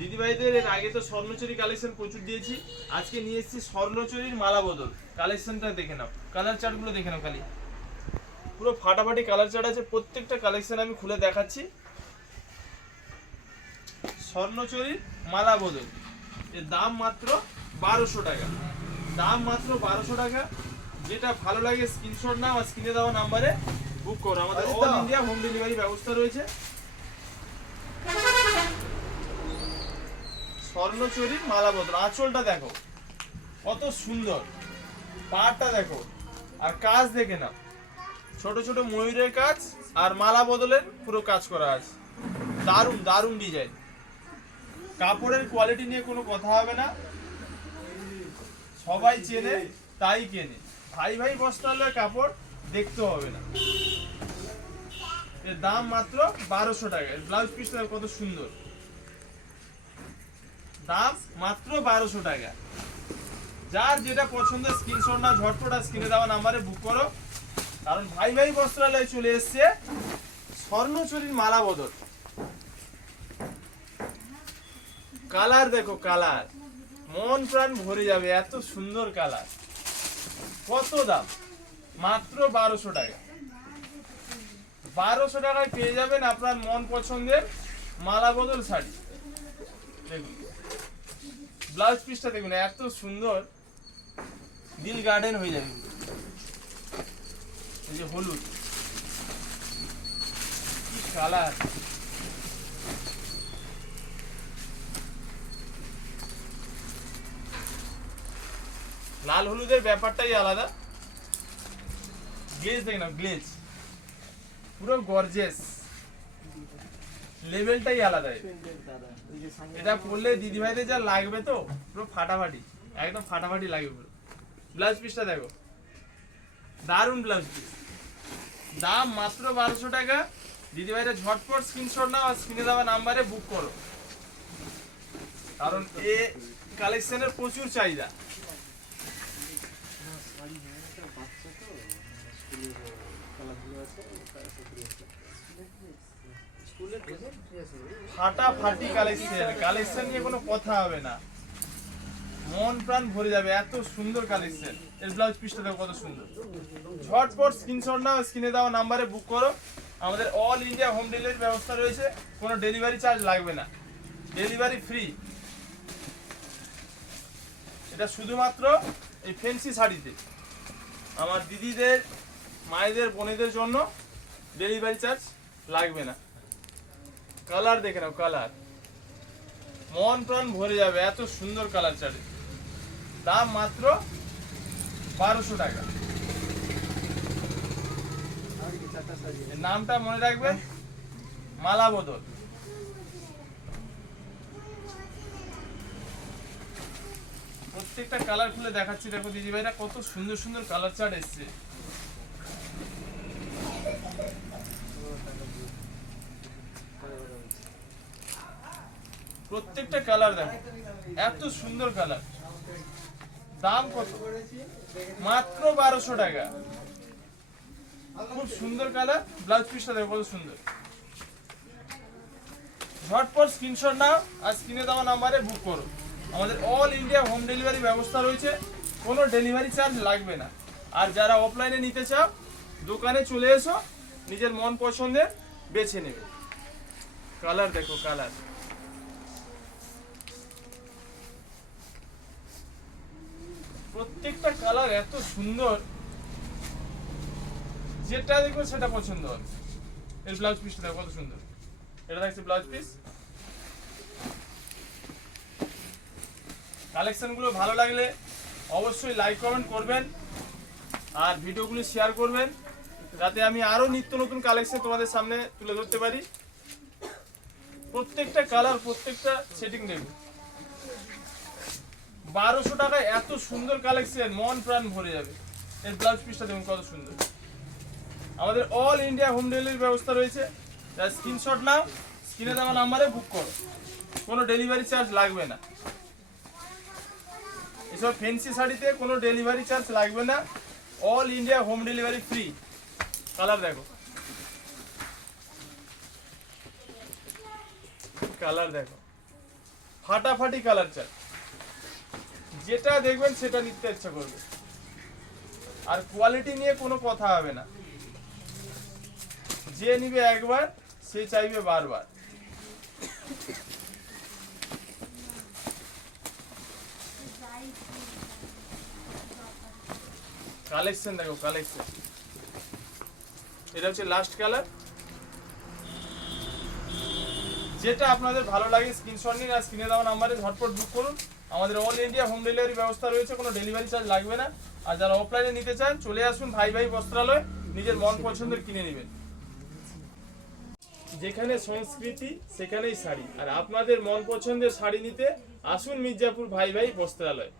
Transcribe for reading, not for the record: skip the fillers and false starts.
দিদিভাইদের এর আগে তো স্বর্ণচুরি কালেকশন প্রচুর দিয়েছি, আজকে নিয়ে এসেছি স্বর্ণচুরির মালা বদল। কালেকশনটা দেখে নাও, কালার চার্টগুলো দেখে নাও, খালি পুরো ফাটাফাটি কালার চার্ট আছে। প্রত্যেকটা কালেকশন আমি খুলে দেখাচ্ছি। স্বর্ণচুরির মালা বদল, এর দাম মাত্র 1200 টাকা, দাম মাত্র 1200 টাকা। যেটা ভালো লাগে স্ক্রিনশট নাও আর স্ক্রিনে দেওয়া নাম্বারে বুক করো। আমাদের অল ইন্ডিয়া হোম ডেলিভারি ব্যবস্থা রয়েছে। স্বর্ণচুরির মালা বদল, আঁচলটা দেখো কত সুন্দর, পাড়টা দেখো, আর কাজ দেখে নাও, ছোট ছোট ময়ূরের কাজ আর মালা বদলের পুরো কাজ করা আছে। দারুণ দারুণ ডিজাইন। কাপড়ের কোয়ালিটি নিয়ে কোনো কথা হবে না, সবাই চেনে তাই কেনে। ভাই ভাই বস্ত্রালয় কাপড় দেখতে হবে না। এর দাম মাত্র 1200 টাকা। ব্লাউজ পিসটা কত সুন্দর, দাম মাত্র 1200 টাকা। যার যেটা পছন্দ স্ক্রিনশট নাও, ঝটপট স্ক্রিনে দেওয়া নাম্বারে বুক করো। কারণ ভাই ভাই বস্ত্রালয়ে চলে এসছে স্বর্ণচুরির মালা বদল। কালার দেখো, কালার মন প্রাণ ভরে যাবে, এত সুন্দর কালার। কত দাম? মাত্র 1200 টাকা। 1200 টাকায় পেয়ে যাবেন আপনার মন পছন্দের মালা বদল শাড়ি। দেখুন ব্লাউজ পিসটা দেখুন, এত সুন্দর, দিল গার্ডেন হয়ে যাবে। এই যে হলুদ, কি কালার, লাল হলুদের ব্যাপারটাই আলাদা। গ্লেজ দেখে নাও, গ্লেজ পুরো গর্জিয়াস, লেভেলটাই আলাদা। এটা পরলে দিদিভাইদের যা লাগবে তো পুরো ফাটাফাটি, একদম ফাটাফাটি লাগবে পুরো। ব্লাউজ পিসটা দেখো, দারুণ ব্লাউজ পিস, দাম মাত্র 1200 টাকা। দিদিভাইরা ঝটপট স্ক্রিনশট নাও আর স্ক্রিনে দেওয়া নাম্বারে বুক করো, কারণ এ কালেকশনের প্রচুর চাহিদা। ফাটাফাটি কালেকশন, কালেকশন নিয়ে কোনো কথা হবে না, মন প্রাণ ভরে যাবে, এত সুন্দর কালেকশন। এর ব্লাউজ পিসটা দেখো কত সুন্দর। ঝটপট স্ক্রিনশট নাও, স্ক্রিনে দেওয়া নাম্বারে বুক করো। আমাদের অল ইন্ডিয়া হোম ডেলিভারি ব্যবস্থা রয়েছে, কোনো ডেলিভারি চার্জ লাগবে না, ডেলিভারি ফ্রি। এটা শুধুমাত্র এই ফ্যান্সি শাড়িতে, আমার দিদিদের, মায়েদের, বোনেদের জন্য ডেলিভারি চার্জ লাগবে না। কালার দেখে নাও, কালার মন প্রাণ ভরে যাবে, এত সুন্দর কালার চার্ট। দাম মাত্র 1200 টাকা। নামটা মনে রাখবেন, মালা বদল। প্রত্যেকটা কালার খুলে দেখাচ্ছি, দেখো দিদি ভাইরা কত সুন্দর সুন্দর কালার চার্ট এসছে। প্রত্যেকটা কালার দেখো, এত সুন্দর কালার। দাম কত? মাত্র 1200 টাকা। খুব সুন্দর কালার। ব্লাউজ পিসটা দেখো কত সুন্দর। ঝটপট স্ক্রিনশট নাও আর স্ক্রিনে দেওয়া নাম্বারে বুক করো। আমাদের অল ইন্ডিয়া হোম ডেলিভারি ব্যবস্থা রয়েছে, কোনো ডেলিভারি চার্জ লাগবে না। আর যারা অফলাইনে নিতে চাও দোকানে চলে এসো, নিজের মন পছন্দের বেছে নেবে। কালার দেখো, কালার প্রত্যেকটা কালার এত সুন্দর, যেটা দেখবে সেটা পছন্দ হবে। এর ব্লাউজ পিসটা দেখো কত সুন্দর। এটা দেখছি ব্লাউজ পিস। কালেকশনগুলো ভালো লাগলে অবশ্যই লাইক কমেন্ট করবেন আর ভিডিওগুলো শেয়ার করবেন, যাতে আমি আরো নিত্য নতুন কালেকশন তোমাদের সামনে তুলে ধরতে পারি। প্রত্যেকটা কালার, প্রত্যেকটা সেটিং দেখুন। 1200 টাকায় এত সুন্দর কালেকশন, মন প্রাণ ভরে যাবে। এর ব্লাউজ পিসটা দেখুন কত সুন্দর। আমাদের অল ইন্ডিয়া হোম ডেলিভারি ব্যবস্থা রয়েছে, তার স্ক্রিনশট নাও, স্ক্রিনে দেওয়া নাম্বারে বুক করো, কোনো ডেলিভারি চার্জ লাগবে না। এসব ফ্যান্সি শাড়িতে কোনো ডেলিভারি চার্জ লাগবে না, all India home delivery free. Colour দেখো, কালার দেখো, ফাটাফাটি কালার চাই, যেটা দেখবেন সেটা নিতে ইচ্ছা করবে। আর কোয়ালিটি নিয়ে কোনো কথা হবে না, যে নিবে একবার সে চাইবে বারবার। কালেকশন দেখো, কালেকশন। এটা হচ্ছে লাস্ট কালার। যেটা আপনাদের ভালো লাগে স্ক্রিনশট নিন আর স্ক্রিনে দেওয়া নাম্বারে ঝটপট বুক করুন। আমাদের অল ইন্ডিয়া হোম ডেলিভারি ব্যবস্থা রয়েছে, কোনো ডেলিভারি চার্জ লাগবে না। আর যারা অফলাইনে নিতে চান চলে আসুন ভাই ভাই বস্ত্রালয়, নিজের মন পছন্দের কিনে নেবেন। যেখানে সংস্কৃতি সেখানেই শাড়ি, আর আপনাদের মন পছন্দের শাড়ি নিতে আসুন মির্জাপুর ভাই ভাই বস্ত্রালয়।